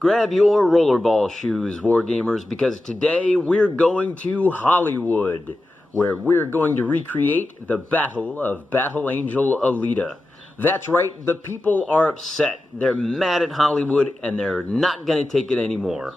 Grab your rollerball shoes, Wargamers, because today we're going to Hollywood, where we're going to recreate the Battle of Battle Angel Alita. That's right, the people are upset. They're mad at Hollywood, and they're not going to take it anymore.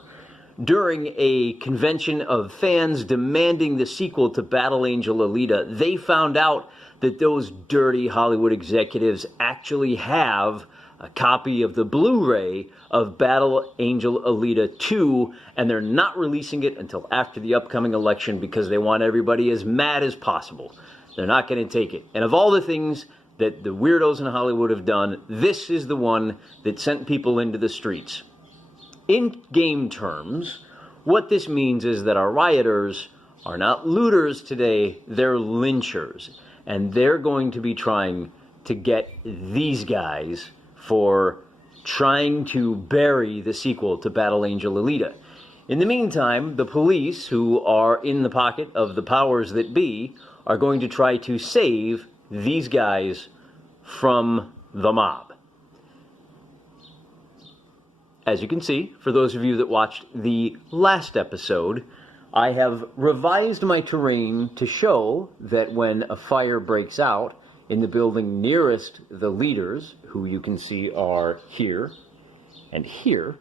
During a convention of fans demanding the sequel to Battle Angel Alita, they found out that those dirty Hollywood executives actually have a copy of the Blu-ray of Battle Angel Alita 2, and they're not releasing it until after the upcoming election because they want everybody as mad as possible. They're not going to take it. And of all the things that the weirdos in Hollywood have done, this is the one that sent people into the streets. In game terms, what this means is that our rioters are not looters today, they're lynchers. And they're going to be trying to get these guys for trying to bury the sequel to Battle Angel Alita. In the meantime, the police, who are in the pocket of the powers that be, are going to try to save these guys from the mob. As you can see, for those of you that watched the last episode, I have revised my terrain to show that when a fire breaks out in the building nearest the leaders, who you can see are here and here,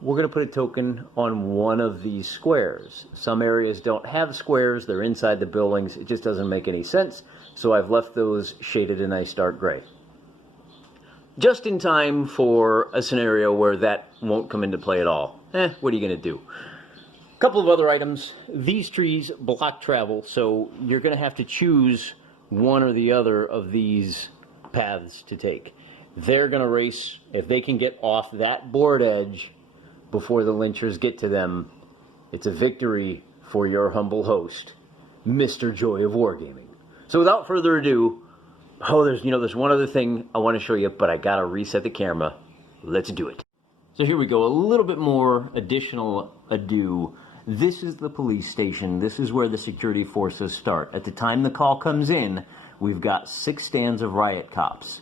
we're going to put a token on one of these squares. Some areas don't have squares, they're inside the buildings, it just doesn't make any sense, so I've left those shaded a nice dark gray. Just in time for a scenario where that won't come into play at all. What are you going to do? A couple of other items. These trees block travel, so you're going to have to choose one or the other of these paths to take. They're going to race. If they can get off that board edge before the lynchers get to them, it's a victory for your humble host, Mr. Joy of Wargaming. So without further ado, there's one other thing I want to show you, but I got to reset the camera. Let's do it. So here we go, a little bit more additional ado. This is the police station. This is where the security forces start. At the time the call comes in, we've got 6 stands of riot cops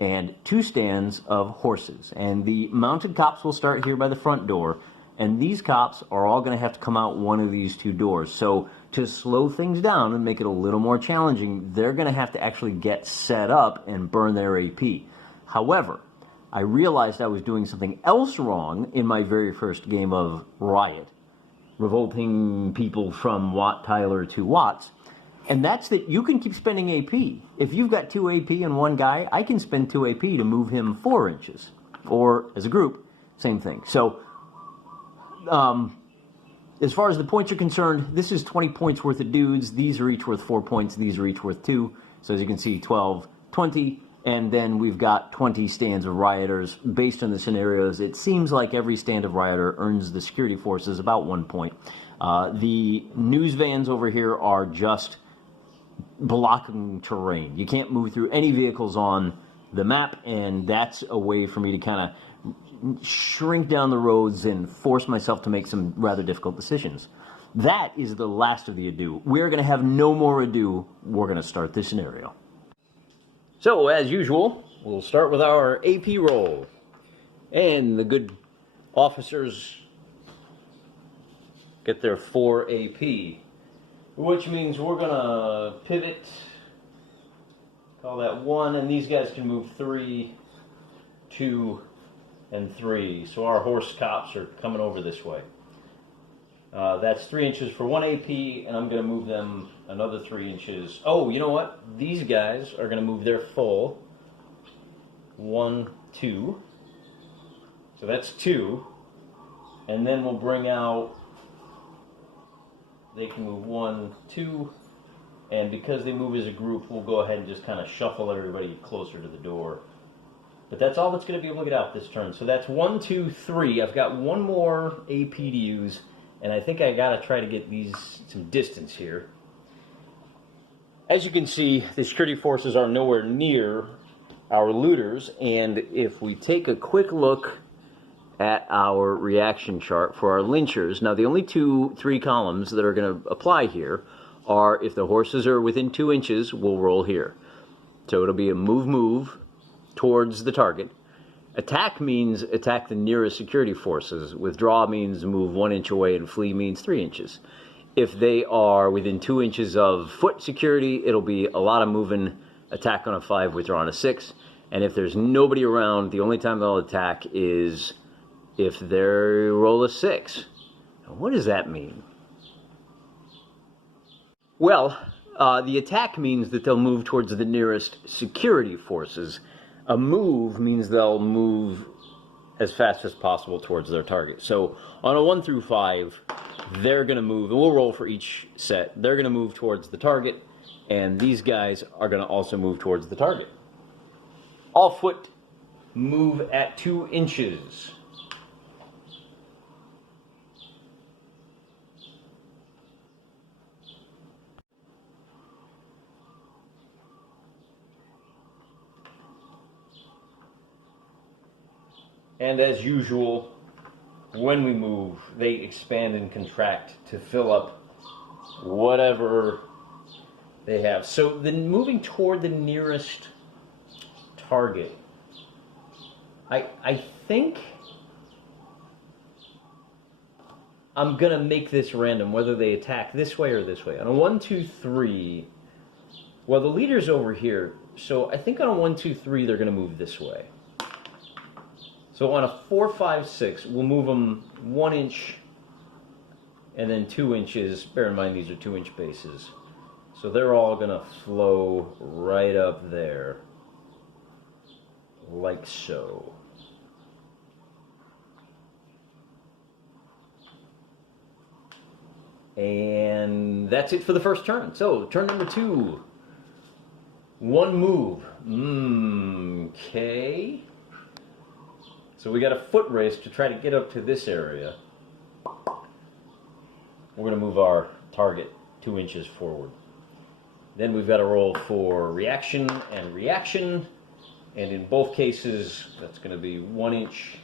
and 2 stands of horses. And the mounted cops will start here by the front door, and these cops are all going to have to come out one of these 2 doors. So to slow things down and make it a little more challenging, they're going to have to actually get set up and burn their AP. However, I realized I was doing something else wrong in my very first game of Riot, revolting people from Watt Tyler to Watts, and that's that you can keep spending AP. If you've got 2 AP and 1 guy, I can spend 2 AP to move him 4 inches. Or, as a group, same thing. So, as far as the points are concerned, this is 20 points worth of dudes. These are each worth 4 points. These are each worth 2. So as you can see, 12, 20. And then we've got 20 stands of rioters. Based on the scenarios, it seems like every stand of rioter earns the security forces about 1 point. The news vans over here are just blocking terrain. You can't move through any vehicles on the map, and that's a way for me to kind of shrink down the roads and force myself to make some rather difficult decisions. That is the last of the ado. We're going to have no more ado. We're going to start this scenario. So, as usual, we'll start with our AP roll. And the good officers get their 4 AP, which means we're going to pivot, call that 1, and these guys can move 3, 2, and 3. So our horse cops are coming over this way. That's 3 inches for 1 AP, and I'm going to move them another 3 inches. Oh, you know what? These guys are going to move their full 1, 2. So that's 2. And then we'll bring out, they can move 1, 2. And because they move as a group, we'll go ahead and just kind of shuffle everybody closer to the door. But that's all that's going to be able to get out this turn. So that's 1, 2, 3. I've got 1 more AP to use. And I think I gotta try to get these some distance here. As you can see, the security forces are nowhere near our looters, and if we take a quick look at our reaction chart for our lynchers, now the only 3 columns that are going to apply here are if the horses are within 2 inches, we'll roll here. So it'll be a move towards the target. Attack means attack the nearest security forces. Withdraw means move 1 inch away, and flee means 3 inches. If they are within 2 inches of foot security, it'll be a lot of moving, attack on a 5, withdraw on a 6. And if there's nobody around, the only time they'll attack is if they roll a 6. Now, what does that mean? Well, the attack means that they'll move towards the nearest security forces. A move means they'll move as fast as possible towards their target. So on a 1 through 5, they're going to move, and we'll roll for each set. They're going to move towards the target, and these guys are going to also move towards the target. All foot move at 2 inches. And as usual, when we move, they expand and contract to fill up whatever they have. So then moving toward the nearest target, I think I'm going to make this random, whether they attack this way or this way. On a 1, 2, 3, well, the leader's over here, so I think on a 1, 2, 3, they're going to move this way. So on a 4, 5, 6, we'll move them 1 inch and then 2 inches. Bear in mind these are 2-inch bases. So they're all going to flow right up there, like so. And that's it for the first turn. So turn number 2. 1 move. Okay. So we got a foot race to try to get up to this area. We're going to move our target 2 inches forward. Then we've got to roll for reaction and reaction. And in both cases, that's going to be 1 inch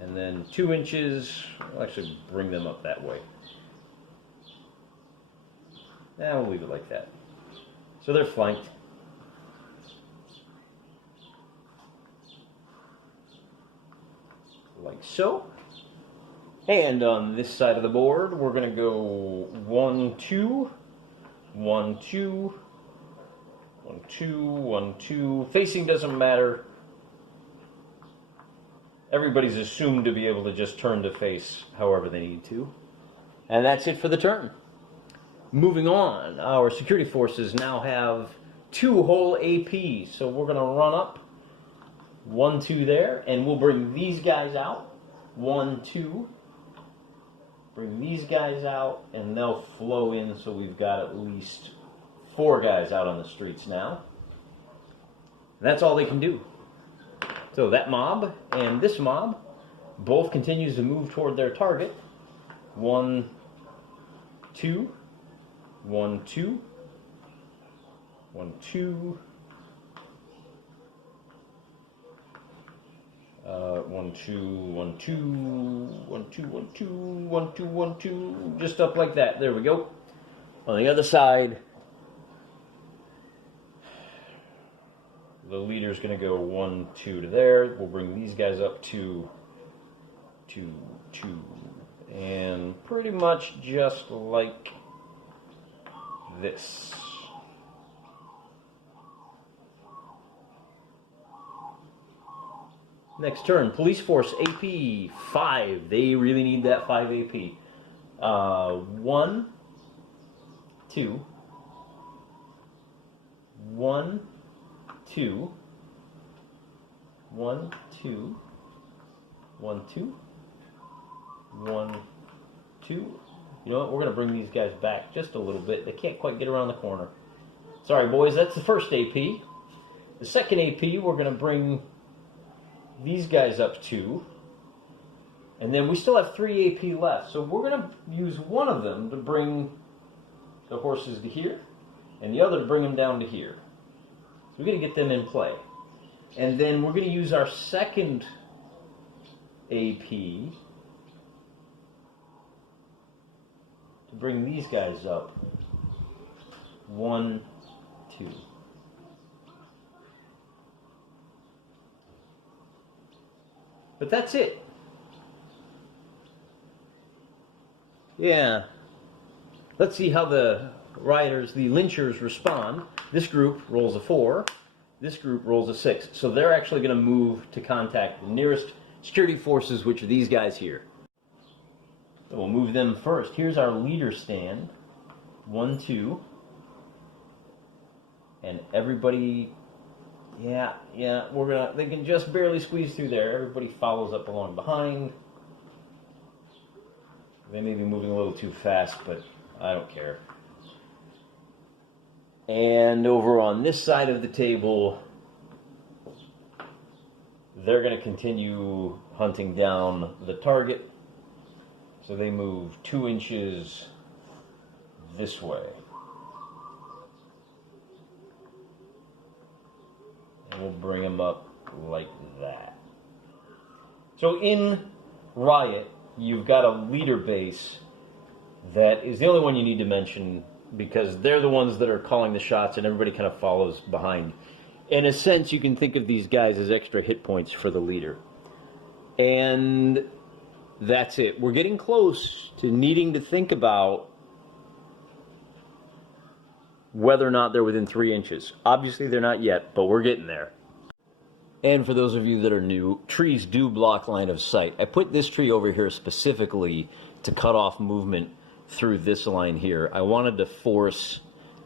and then 2 inches. I'll actually bring them up that way. Now we'll leave it like that. So they're flanked. Like so. And on this side of the board, we're going to go 1, 2, 1, 2, 1, 2, 1, 2. Facing doesn't matter. Everybody's assumed to be able to just turn to face however they need to. And that's it for the turn. Moving on, our security forces now have 2 whole AP. So we're going to run up 1, 2 there, and we'll bring these guys out. 1, 2. Bring these guys out, and they'll flow in, so we've got at least 4 guys out on the streets now. That's all they can do. So that mob and this mob both continues to move toward their target. 1, 2, 1, 2, 1, 2. 1, 2, 1, 2, 1, 2, 1, 2, 1, 2, 1, 2, just up like that. There we go. On the other side, the leader's going to go 1, 2 to there. We'll bring these guys up to 2, 2, and pretty much just like this. Next turn, police force AP 5. They really need that 5 AP. 1, 2, 1, 2, 1, 2, 1, 2, 1, 2. You know what? We're going to bring these guys back just a little bit. They can't quite get around the corner. Sorry, boys. That's the first AP. The second AP, we're going to bring these guys up 2. And then we still have 3 AP left. So we're going to use one of them to bring the horses to here, and the other to bring them down to here. So we're going to get them in play. And then we're going to use our second AP to bring these guys up. 1, 2. But that's it. Yeah. Let's see how the rioters, the lynchers, respond. This group rolls a 4. This group rolls a 6. So they're actually going to move to contact the nearest security forces, which are these guys here. So we'll move them first. Here's our leader stand. 1, 2. And everybody, yeah, they can just barely squeeze through there. Everybody follows up along behind. They may be moving a little too fast, but I don't care. And over on this side of the table, they're going to continue hunting down the target. So they move 2 inches this way. And we'll bring them up like that. So in Riot, you've got a leader base that is the only one you need to mention because they're the ones that are calling the shots and everybody kind of follows behind. In a sense, you can think of these guys as extra hit points for the leader. And that's it. We're getting close to needing to think about whether or not they're within 3 inches. Obviously, they're not yet, but we're getting there. And for those of you that are new, trees do block line of sight. I put this tree over here specifically to cut off movement through this line here. I wanted to force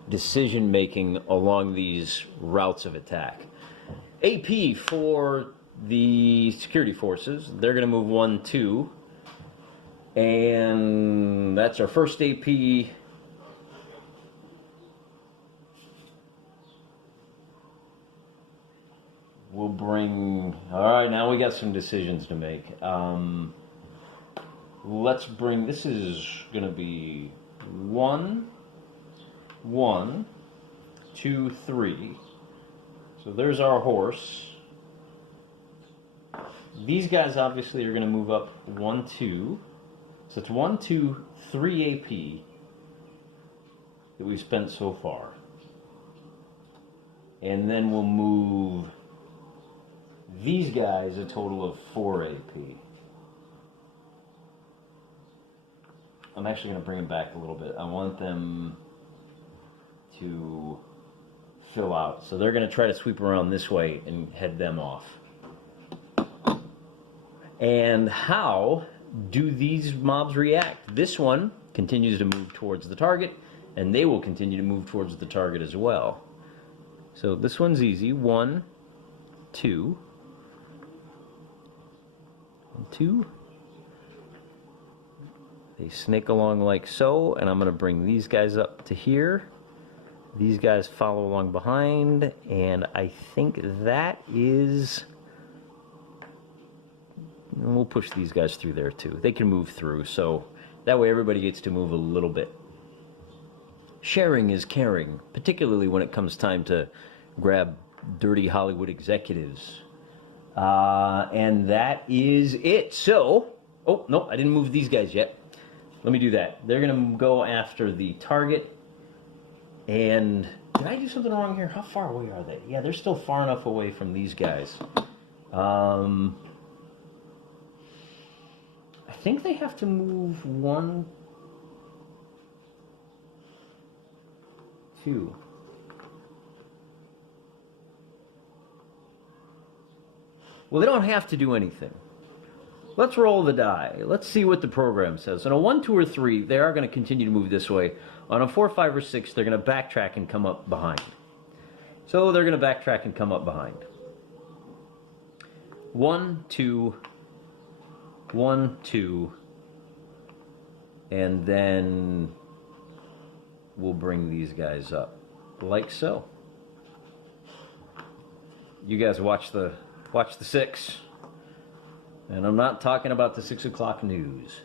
decision making along these routes of attack. AP for the security forces, they're going to move 1, 2. And that's our first AP. We'll bring, all right, now we got some decisions to make. Let's bring, this is going to be 1, 1, 2, 3. So there's our horse. These guys obviously are going to move up 1, 2. So it's 1, 2, 3 AP that we've spent so far. And then we'll move these guys a total of 4 AP. I'm actually going to bring them back a little bit. I want them to fill out. So they're going to try to sweep around this way and head them off. And how do these mobs react? This one continues to move towards the target, and they will continue to move towards the target as well. So this one's easy. 1, 2. 1, 2. They snake along like so, and I'm going to bring these guys up to here. These guys follow along behind, and I think that is... We'll push these guys through there too. They can move through, so that way everybody gets to move a little bit. Sharing is caring, particularly when it comes time to grab dirty Hollywood executives. And that is it. So, oh, no, I didn't move these guys yet. Let me do that. They're going to go after the target. And did I do something wrong here? How far away are they? Yeah, they're still far enough away from these guys. I think they have to move 1, 2. Well, they don't have to do anything. Let's roll the die. Let's see what the program says. On a 1, 2, or 3, they are going to continue to move this way. On a 4, 5, or 6, they're going to backtrack and come up behind. So they're going to backtrack and come up behind. 1, 2, 1, 2, and then we'll bring these guys up like so. You guys watch the 6, and I'm not talking about the 6 o'clock news.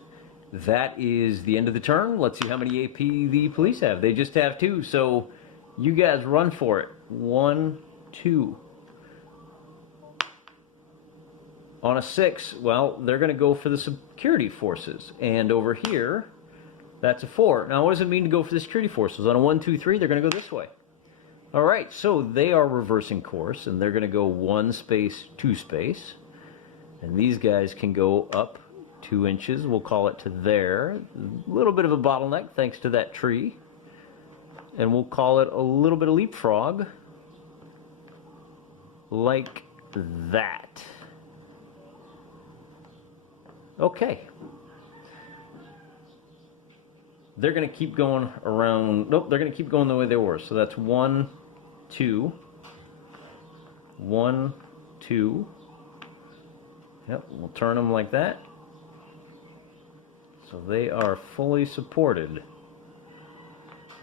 That is the end of the turn. Let's see how many AP the police have. They just have 2, so you guys run for it. 1, 2. On a 6, well, they're going to go for the security forces. And over here, that's a 4. Now, what does it mean to go for the security forces? On a 1, 2, 3, they're going to go this way. All right, so they are reversing course, and they're going to go 1 space, 2 space. And these guys can go up 2 inches. We'll call it to there. A little bit of a bottleneck thanks to that tree. And we'll call it a little bit of leapfrog. Like that. Okay. They're going to keep going around. Nope, they're going to keep going the way they were. So that's 1, 2. 1, 2. Yep, we'll turn them like that. So they are fully supported.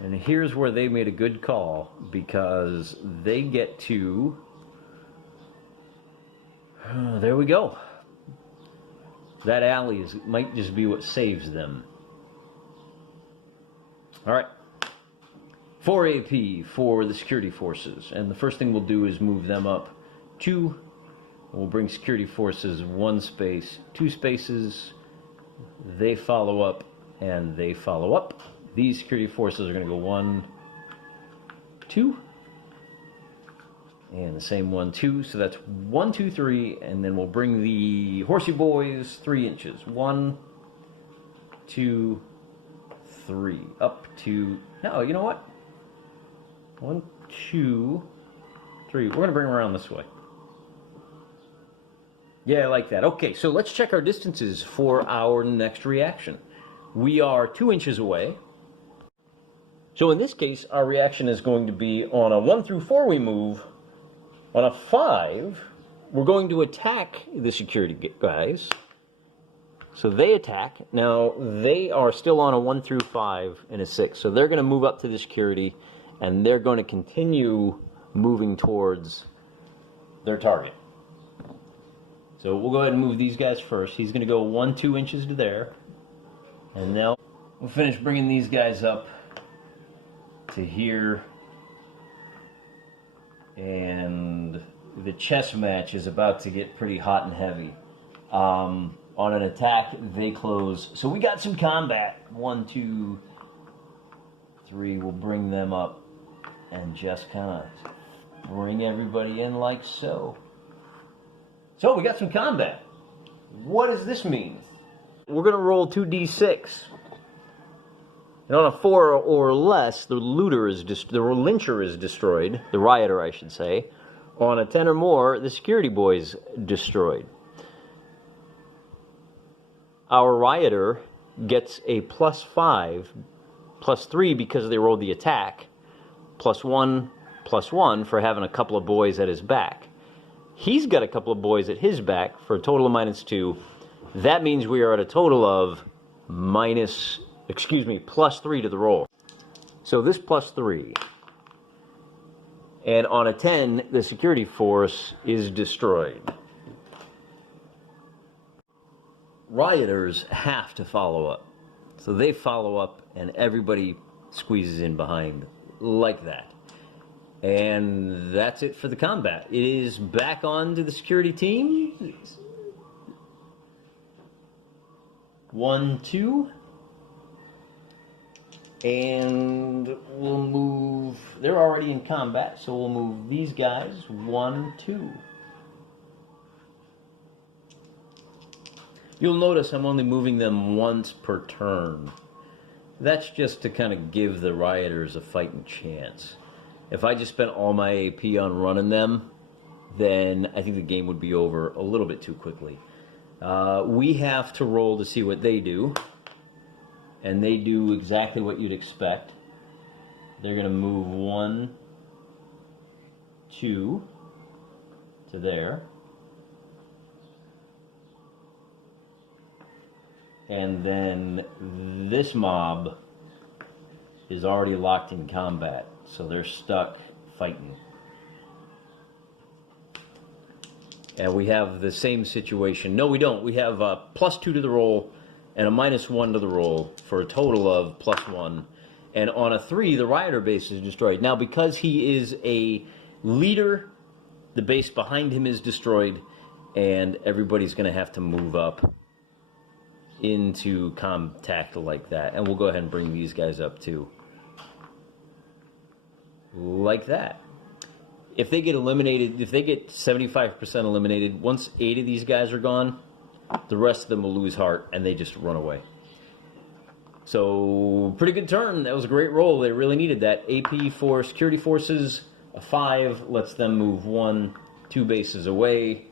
And here's where they made a good call, because they get to... there we go. That alley might just be what saves them. Alright. 4 AP for the security forces. And the first thing we'll do is move them up 2. We'll bring security forces 1 space, 2 spaces. They follow up, and they follow up. These security forces are going to go 1, 2. And the same 1, 2. So that's 1, 2, 3. And then we'll bring the horsey boys 3 inches. 1, 2, 3. Up to... No, you know what? 1, 2, 3. We're going to bring them around this way. Yeah, I like that. Okay, so let's check our distances for our next reaction. We are 2 inches away. So in this case, our reaction is going to be on a 1 through 4 we move. On a 5, we're going to attack the security guys. So they attack. Now, they are still on a 1 through 5 and a 6. So they're going to move up to the security, and they're going to continue moving towards their target. So we'll go ahead and move these guys first. He's going to go 1, 2 inches to there. And now we'll finish bringing these guys up to here. And the chess match is about to get pretty hot and heavy. On an attack, they close. So we got some combat. 1, 2, 3. We'll bring them up and just kind of bring everybody in like so. So we got some combat. What does this mean? We're going to roll 2d6. And on a 4 or less, the looter is the lyncher is destroyed. The rioter, I should say. On a 10 or more, the security boy's destroyed. Our rioter gets a +5, +3 because they rolled the attack, +1, +1 for having a couple of boys at his back. He's got a couple of boys at his back for a total of -2. That means we are at a total of +3 to the roll. So this +3. And on a 10, the security force is destroyed. Rioters have to follow up. So they follow up, and everybody squeezes in behind like that. And that's it for the combat. It is back on to the security team. 1, 2. And we'll move... They're already in combat, so we'll move these guys 1, 2. You'll notice I'm only moving them once per turn. That's just to kind of give the rioters a fighting chance. If I just spent all my AP on running them, then I think the game would be over a little bit too quickly. We have to roll to see what they do. And they do exactly what you'd expect. They're going to move 1, 2 to there. And then this mob is already locked in combat, so they're stuck fighting. And we have the same situation. No, we don't. We have a +2 to the roll and a -1 to the roll for a total of +1. And on a 3, the rioter base is destroyed. Now, because he is a leader, the base behind him is destroyed, and everybody's going to have to move up into contact like that. And we'll go ahead and bring these guys up too. Like that. if they get eliminated, if they get 75% eliminated, once 8 of these guys are gone, the rest of them will lose heart and they just run away. So, pretty good turn. That was a great roll. They really needed that. AP for security forces, a 5 lets them move 1, 2 bases away.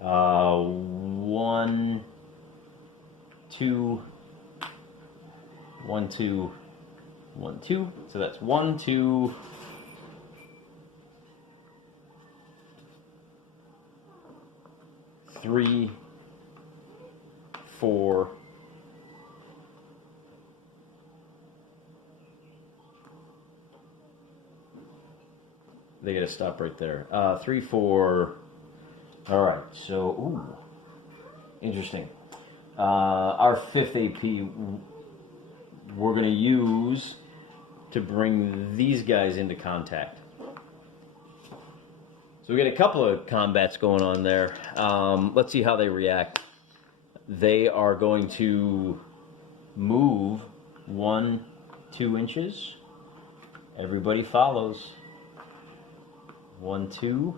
1, 2, 1, 2, 1, 2. So that's 1, 2, 3, 4. They gotta stop right there. 3, 4. All right. So, ooh, interesting. Our 5th AP, we're gonna use to bring these guys into contact. So we got a couple of combats going on there. Let's see how they react. They are going to move 1, 2 inches. Everybody follows. 1, 2.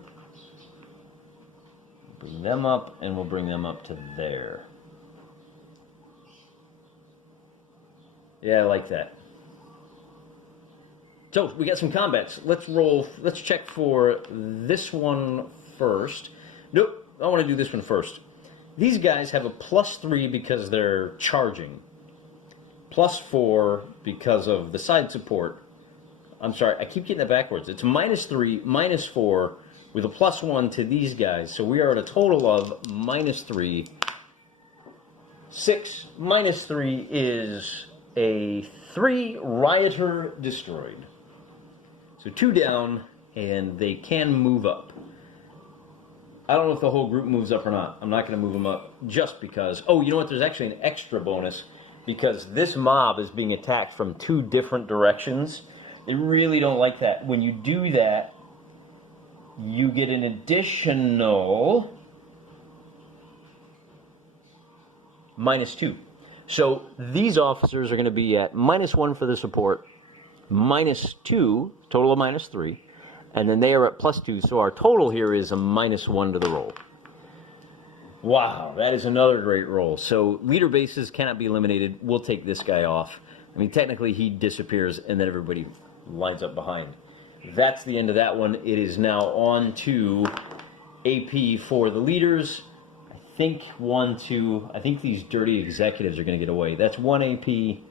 Bring them up, and we'll bring them up to there. Yeah, I like that. So, we got some combats. Let's roll. Let's check for this one first. Nope, I want to do this one first. These guys have a +3 because they're charging. +4 because of the side support. I'm sorry, I keep getting that backwards. It's -3, -4 with a +1 to these guys. So we are at a total of -3. 6 -3 is a 3 Rioter destroyed. So 2 down, and they can move up. I don't know if the whole group moves up or not. I'm not going to move them up just because. Oh, you know what? There's actually an extra bonus because this mob is being attacked from 2 different directions. They really don't like that. When you do that, you get an additional -2. So these officers are going to be at -1 for the support, -2, total of -3, and then they are at +2, so our total here is a -1 to the roll. Wow, that is another great roll. So leader bases cannot be eliminated. We'll take this guy off. I mean, technically he disappears and then everybody lines up behind. That's the end of that one. It is now on to AP for the leaders. I think 1, 2, I think these dirty executives are going to get away. That's 1 AP.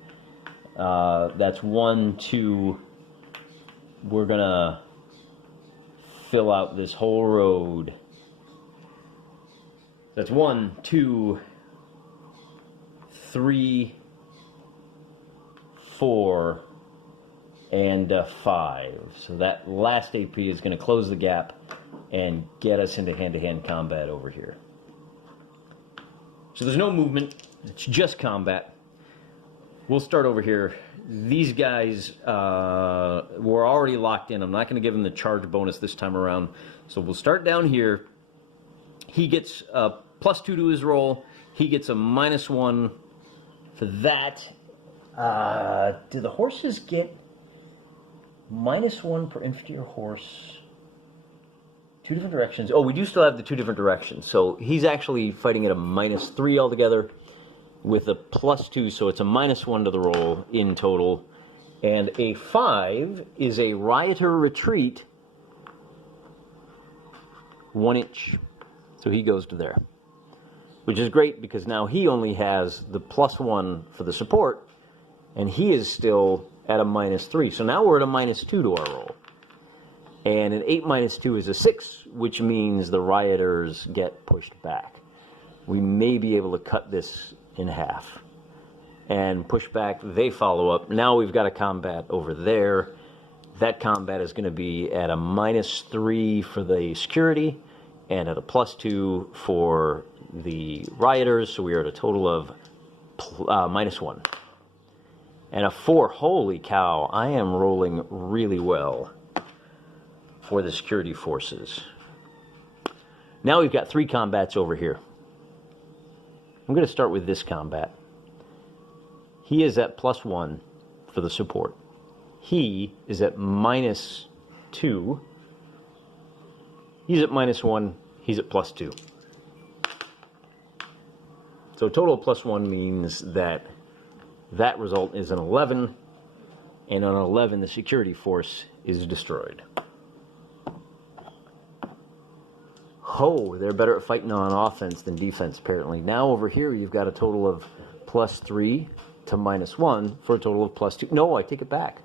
That's 1, 2. We're going to fill out this whole road. That's 1, 2, 3, 4, and 5. So that last AP is going to close the gap and get us into hand-to-hand combat over here. So there's no movement. It's just combat. We'll start over here. These guys were already locked in. I'm not going to give them the charge bonus this time around. So we'll start down here. He gets a +2 to his roll. He gets a -1 for that. Do the horses get -1 per infantry or horse? 2 different directions. Oh, we do still have the 2 different directions. So he's actually fighting at a -3 altogether with a +2, so it's a -1 to the roll in total. And a 5 is a Rioter retreat, 1 inch. So he goes to there, which is great because now he only has the +1 for the support, and he is still at a -3. So now we're at a -2 to our roll. And an 8 -2 is a 6, which means the rioters get pushed back. We may be able to cut this in half and push back. They follow up. Now we've got a combat over there. That combat is going to be at a -3 for the security and at a +2 for the rioters. So we are at a total of -1. And a 4. Holy cow, I am rolling really well for the security forces. Now we've got 3 combats over here. I'm going to start with this combat. He is at +1 for the support. He is at -2 He's at -1. He's at +2. So total +1 means that that result is an 11, and on an 11, the security force is destroyed. Oh, they're better at fighting on offense than defense, apparently. Now over here, you've got a total of +3 to -1 for a total of +2. No, I take it back.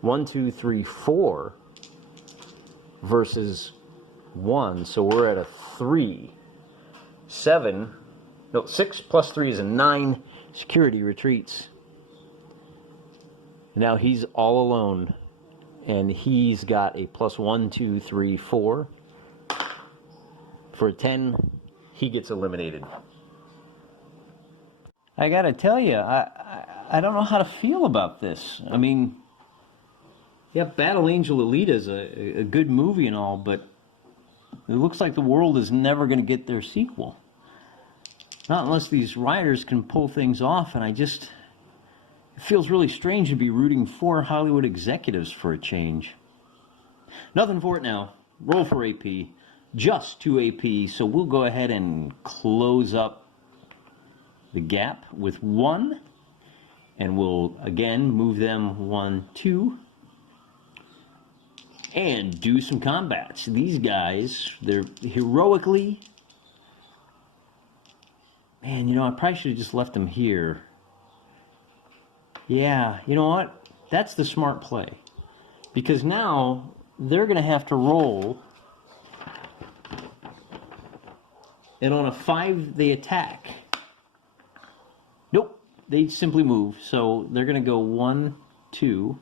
1, 2, 3, 4 versus 1, so we're at a 3. 7, no, 6 + 3 is a 9. Security retreats. Now he's all alone, and he's got a +1, 2, 3, 4. For a 10, he gets eliminated. I gotta tell you, I don't know how to feel about this. I mean, yeah, Battle Angel Alita is a good movie and all, but it looks like the world is never going to get their sequel. Not unless these writers can pull things off, and it feels really strange to be rooting for Hollywood executives for a change. Nothing for it now. Roll for AP. Just 2 AP, so we'll go ahead and close up the gap with 1, and we'll again move them 1, 2, and do some combats. These guys, they're heroically, man, you know, I probably should have just left them here. Yeah, you know what? That's the smart play, because now they're going to have to roll. And on a 5, they attack. Nope, they simply move. So they're going to go 1, 2.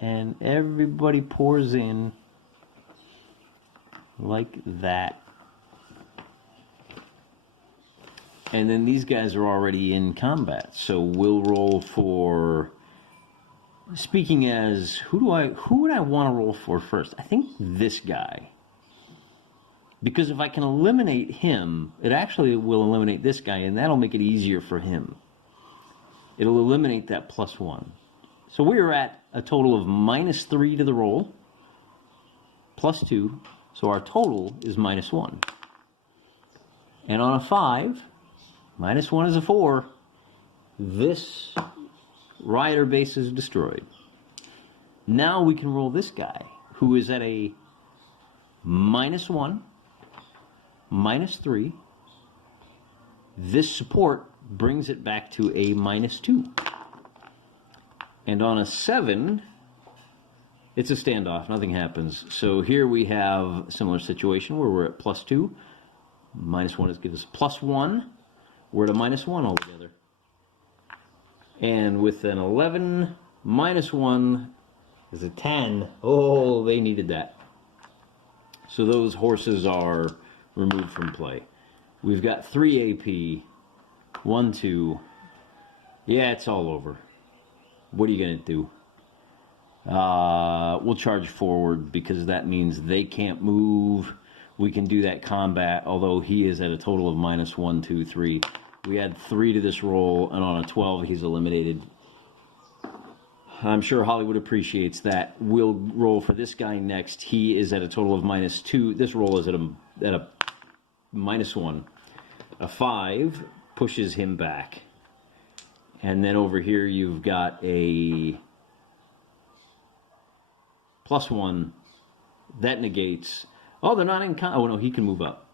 And everybody pours in like that. And then these guys are already in combat. So we'll roll for... Speaking as, who would I want to roll for first? I think this guy. Because if I can eliminate him, it actually will eliminate this guy, and that'll make it easier for him. It'll eliminate that +1. So we're at a total of -3 to the roll, +2, so our total is -1. And on a 5, -1 is a 4. This Rioter base is destroyed. Now we can roll this guy, who is at a -1, -3. This support brings it back to a -2. And on a 7, it's a standoff. Nothing happens. So here we have a similar situation where we're at +2. -1 is gives us +1. We're at a -1 altogether. And with an 11, -1 is a 10. Oh, they needed that. So those horses are removed from play. We've got 3 AP. 1, 2. Yeah, it's all over. What are you going to do? We'll charge forward because that means they can't move. We can do that combat, although he is at a total of -1, 2, 3. We add 3 to this roll, and on a 12, he's eliminated. I'm sure Hollywood appreciates that. We'll roll for this guy next. He is at a total of -2. This roll is at a -1. A 5 pushes him back. And then over here, you've got a +1. That negates. Oh, they're not in contact. Oh, no, he can move up.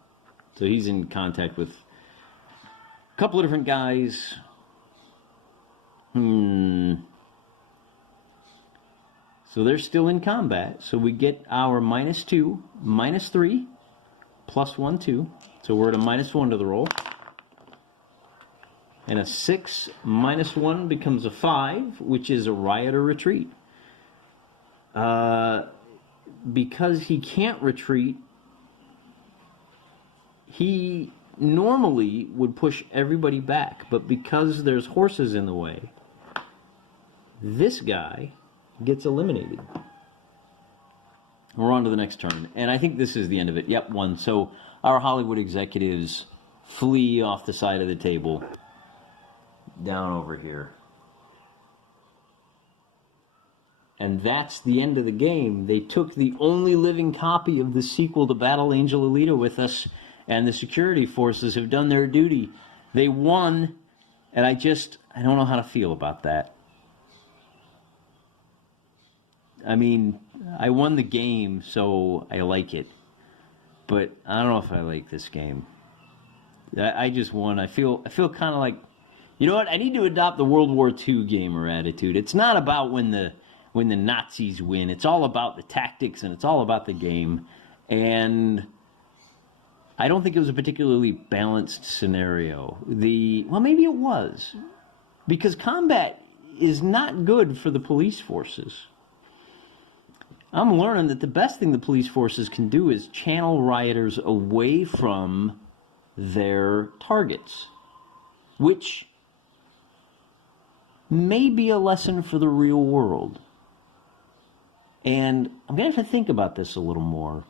So he's in contact with a couple of different guys. So they're still in combat. So we get our -2, -3, +1, 2. So we're at a -1 to the roll. And a 6 -1 becomes a 5, which is a Rioter retreat. Because he can't retreat, he normally would push everybody back, but because there's horses in the way, this guy gets eliminated. We're on to the next turn, and I think this is the end of it. Yep, 1. So our Hollywood executives flee off the side of the table down over here. and that's the end of the game. They took the only living copy of the sequel to Battle Angel Alita with us, and the security forces have done their duty. They won, and I don't know how to feel about that. I mean, I won the game, so I like it. But I don't know if I like this game. I just won. I feel kind of like, you know what? I need to adopt the World War II gamer attitude. It's not about when the Nazis win. It's all about the tactics, and it's all about the game. And I don't think it was a particularly balanced scenario. Well, maybe it was, because combat is not good for the police forces. I'm learning that the best thing the police forces can do is channel rioters away from their targets, which may be a lesson for the real world. And I'm going to have to think about this a little more,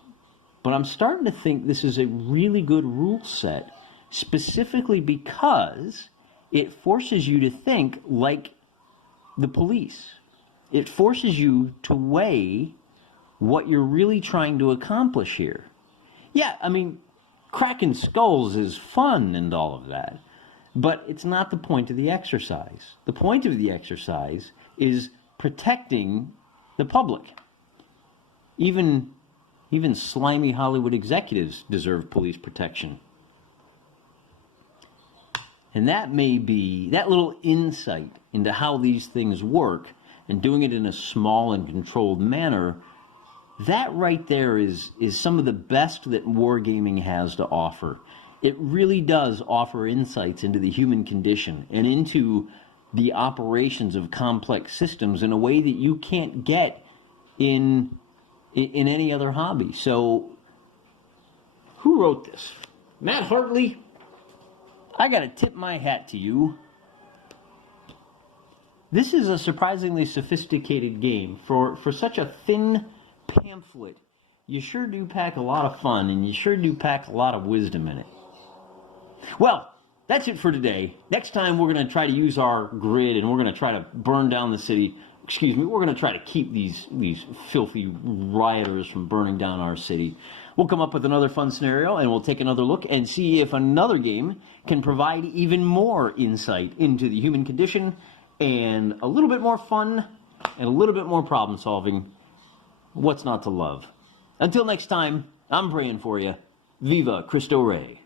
but I'm starting to think this is a really good rule set, specifically because it forces you to think like the police. It forces you to weigh what you're really trying to accomplish here. Yeah, I mean, cracking skulls is fun and all of that, but it's not the point of the exercise. The point of the exercise is protecting the public. Even slimy Hollywood executives deserve police protection. And that may be, that little insight into how these things work, and doing it in a small and controlled manner, that right there is some of the best that wargaming has to offer. It really does offer insights into the human condition and into the operations of complex systems in a way that you can't get in any other hobby. So, who wrote this? Matt Hartley? I gotta tip my hat to you. This is a surprisingly sophisticated game. For such a thin pamphlet, you sure do pack a lot of fun, and you sure do pack a lot of wisdom in it. Well, that's it for today. Next time we're going to try to use our grid, and we're going to try to burn down the city. Excuse me, we're going to try to keep these filthy rioters from burning down our city. We'll come up with another fun scenario, and we'll take another look and see if another game can provide even more insight into the human condition, and a little bit more fun, and a little bit more problem solving. What's not to love? Until next time, I'm praying for you. Viva Cristo Rey.